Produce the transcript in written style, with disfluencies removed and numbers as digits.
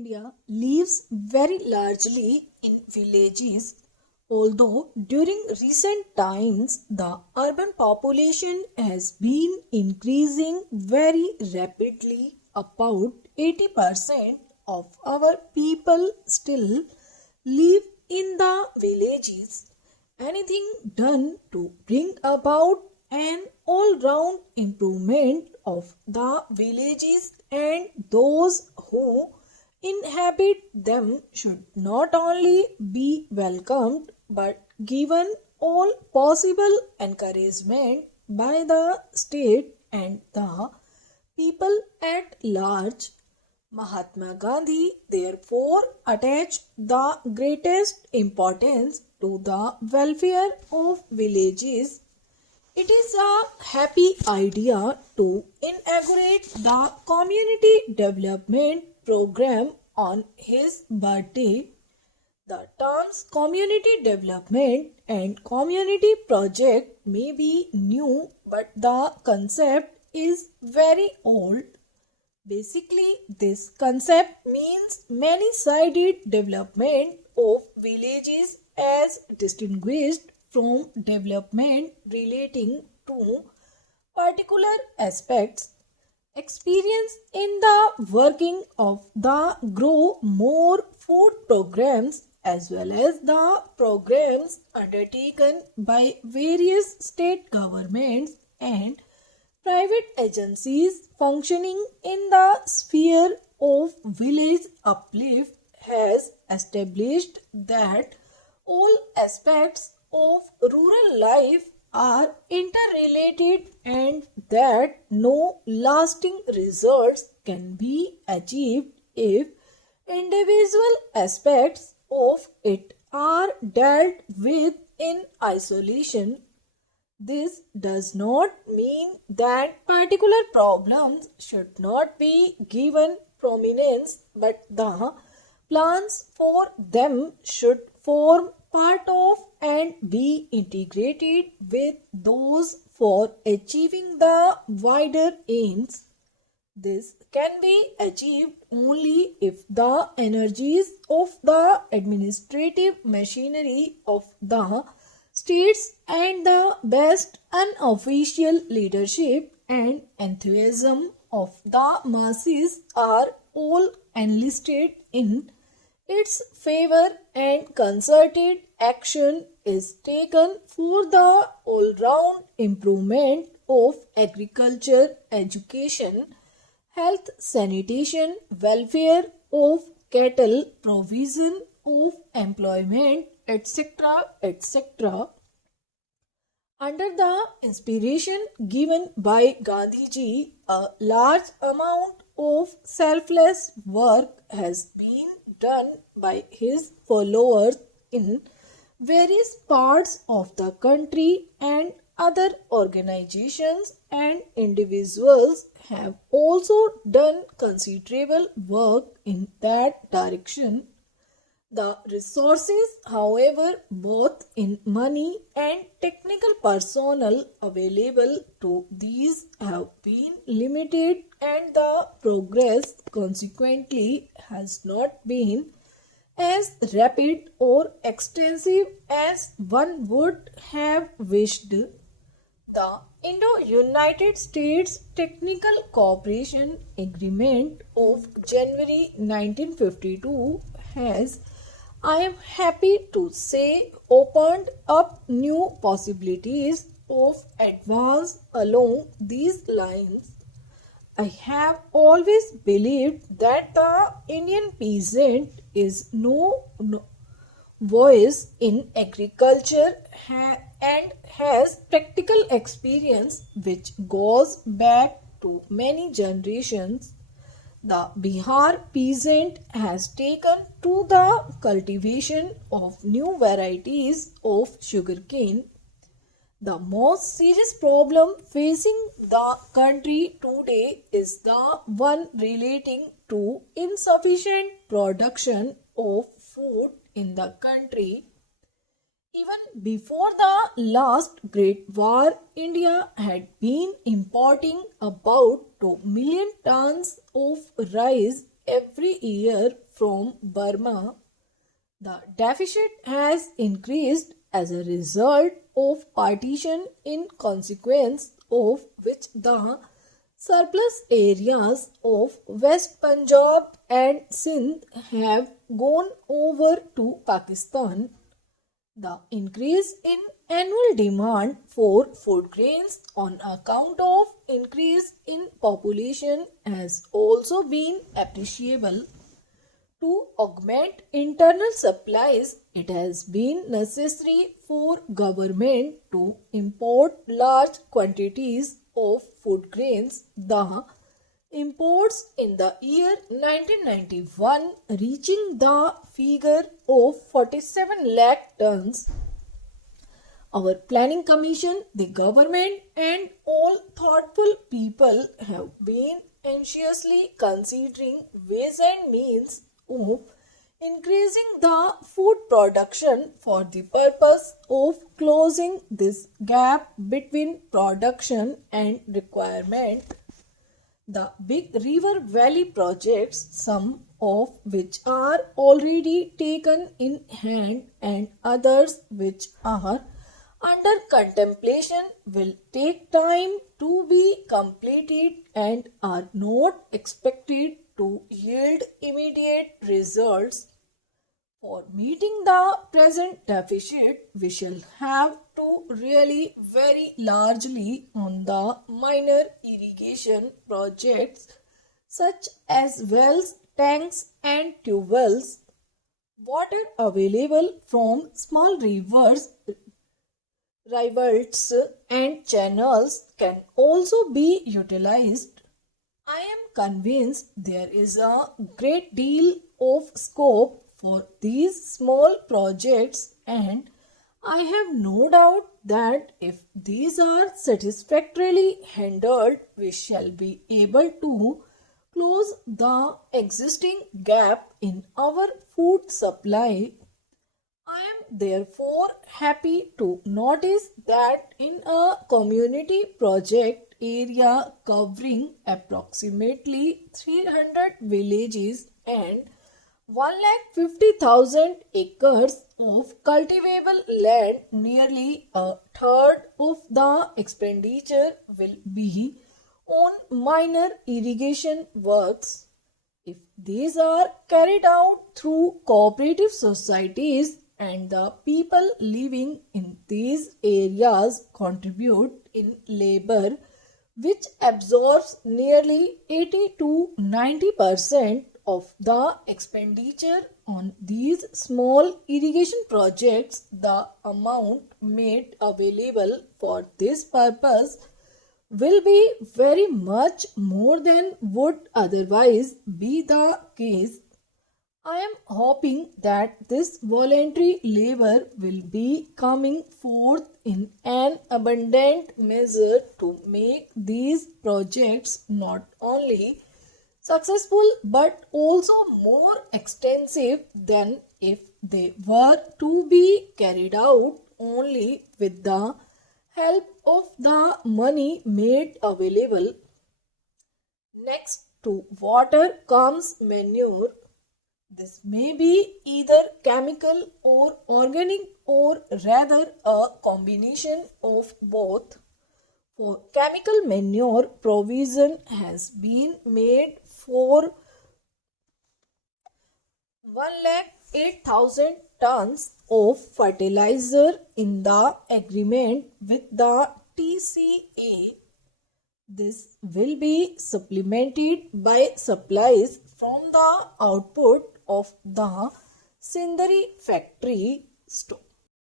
India lives very largely in villages, although during recent times the urban population has been increasing very rapidly. About 80% of our people still live in the villages. Anything done to bring about an all round improvement of the villages and those who inhabit them should not only be welcomed but given all possible encouragement by the state and the people at large. Mahatma Gandhi therefore attached the greatest importance to the welfare of villages. It is a happy idea to inaugurate the community development program on his birthday. The terms community development and community project may be new, but the concept is very old. Basically, this concept means many-sided development of villages as distinguished from development relating to particular aspects. Experience in the working of the Grow More food programs as well as the programs undertaken by various state governments and private agencies functioning in the sphere of village uplift has established that all aspects of rural life are interrelated and that no lasting results can be achieved if individual aspects of it are dealt with in isolation. This does not mean that particular problems should not be given prominence, but the plans for them should form part of and be integrated with those for achieving the wider aims. This can be achieved only if the energies of the administrative machinery of the states and the best unofficial leadership and enthusiasm of the masses are all enlisted in its favor and concerted action is taken for the all-round improvement of agriculture, education, health, sanitation, welfare of cattle, provision of employment, etc., etc. Under the inspiration given by Gandhiji, a large amount of selfless work has been done by his followers in various parts of the country, and other organizations and individuals have also done considerable work in that direction. The resources, however, both in money and technical personnel available to these have been limited, and the progress consequently has not been as rapid or extensive as one would have wished. The Indo-United States Technical Cooperation Agreement of January 1952 has, I am happy to say, opened up new possibilities of advance along these lines. I have always believed that the Indian peasant is no voice in agriculture and has practical experience which goes back to many generations. The Bihar peasant has taken to the cultivation of new varieties of sugarcane. The most serious problem facing the country today is the one relating to insufficient production of food in the country. Even before the last Great War, India had been importing about 2 million tons of rice every year from Burma. The deficit has increased as a result of partition, in consequence of which the surplus areas of West Punjab and Sindh have gone over to Pakistan. The increase in annual demand for food grains on account of increase in population has also been appreciable. To augment internal supplies, it has been necessary for government to import large quantities of food grains. The imports in the year 1991 reaching the figure of 47 lakh tons. Our planning commission, the government and all thoughtful people have been anxiously considering ways and means of increasing the food production for the purpose of closing this gap between production and requirement. The big river valley projects, some of which are already taken in hand and others which are under contemplation, will take time to be completed and are not expected to yield immediate results. For meeting the present deficit, we shall have to rely very largely on the minor irrigation projects such as wells, tanks and tube wells. Water available from small rivers, rivulets and channels can also be utilized. I am convinced there is a great deal of scope for these small projects, and I have no doubt that if these are satisfactorily handled, we shall be able to close the existing gap in our food supply. I am therefore happy to notice that in a community project area covering approximately 300 villages and 150,000 acres of cultivable land, nearly a third of the expenditure will be on minor irrigation works. If these are carried out through cooperative societies and the people living in these areas contribute in labor, which absorbs nearly 80 to 90% of the expenditure on these small irrigation projects, the amount made available for this purpose will be very much more than would otherwise be the case. I am hoping that this voluntary labor will be coming forth in an abundant measure to make these projects not only successful but also more extensive than if they were to be carried out only with the help of the money made available. Next to water comes manure. This may be either chemical or organic or rather a combination of both. For chemical manure, provision has been made for 108,000 tons of fertilizer in the agreement with the TCA. This will be supplemented by supplies from the output of the Sindri factory stock.